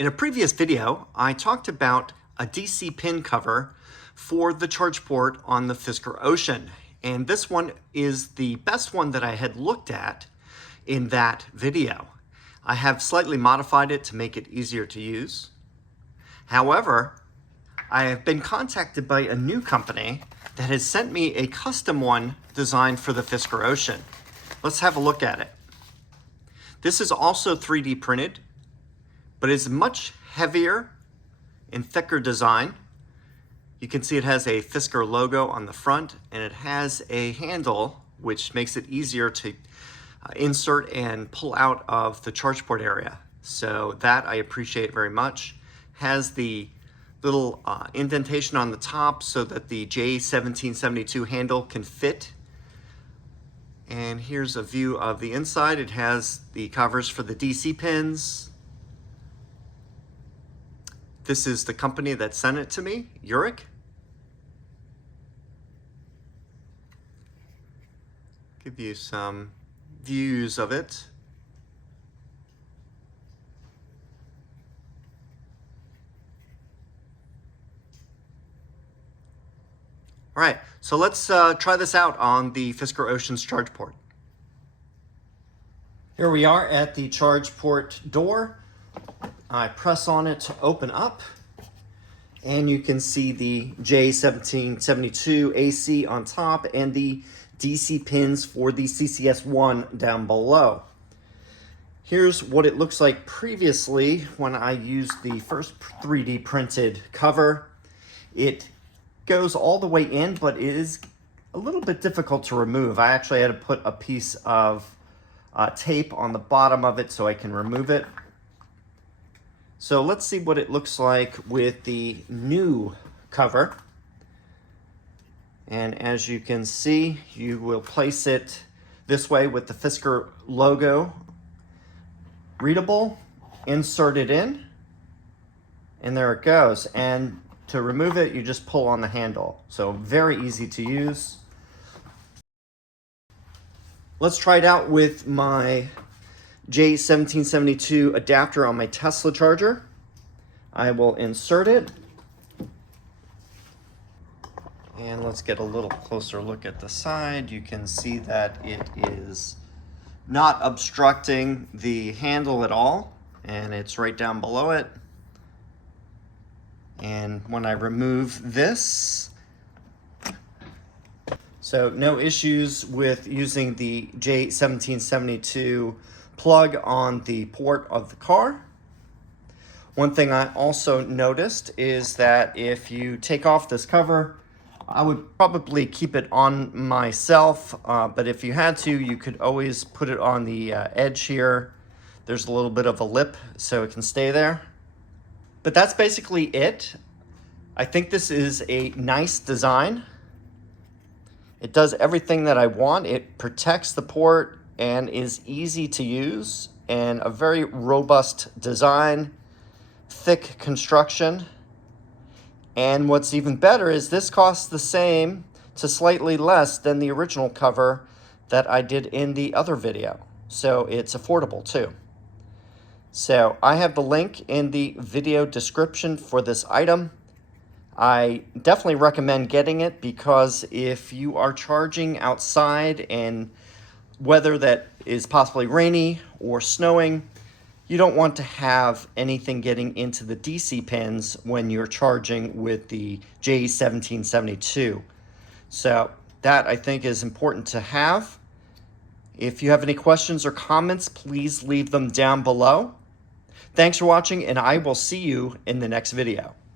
In a previous video, I talked about a DC pin cover for the charge port on the Fisker Ocean. And this one is the best one that I had looked at in that video. I have slightly modified it to make it easier to use. However, I have been contacted by a new company that has sent me a custom one designed for the Fisker Ocean. Let's have a look at it. This is also 3D printed, but it's much heavier and thicker design. You can see it has a Fisker logo on the front, and it has a handle which makes it easier to insert and pull out of the charge port area. So that I appreciate very much. Has the little indentation on the top so that the J1772 handle can fit. And here's a view of the inside. It has the covers for the DC pins. This is the company that sent it to me, Yurik. Give you some views of it. All right, so let's try this out on the Fisker Ocean's charge port. Here we are at the charge port door. I press on it to open up, and you can see the J1772 AC on top and the DC pins for the CCS1 down below. Here's what it looks like previously when I used the first 3D printed cover. It goes all the way in, but it is a little bit difficult to remove. I actually had to put a piece of tape on the bottom of it so I can remove it. So let's see what it looks like with the new cover. And as you can see, you will place it this way with the Fisker logo readable, insert it in, and there it goes. And to remove it, you just pull on the handle. So very easy to use. Let's try it out with my J1772 adapter on my Tesla charger. I will insert it. And let's get a little closer look at the side. You can see that it is not obstructing the handle at all, and it's right down below it. And when I remove this, so no issues with using the J1772 plug on the port of the car. One thing I also noticed is that if you take off this cover, I would probably keep it on myself, but if you had to, you could always put it on the edge here. There's a little bit of a lip so it can stay there. But that's basically it. I think this is a nice design. It does everything that I want. It protects the port and is easy to use, and a very robust design, thick construction. And what's even better is this costs the same to slightly less than the original cover that I did in the other video. So it's affordable too. So I have the link in the video description for this item. I definitely recommend getting it because if you are charging outside and weather that is possibly rainy or snowing, you don't want to have anything getting into the DC pins when you're charging with the J1772. So that I think is important to have. If you have any questions or comments, please leave them down below. Thanks for watching, and I will see you in the next video.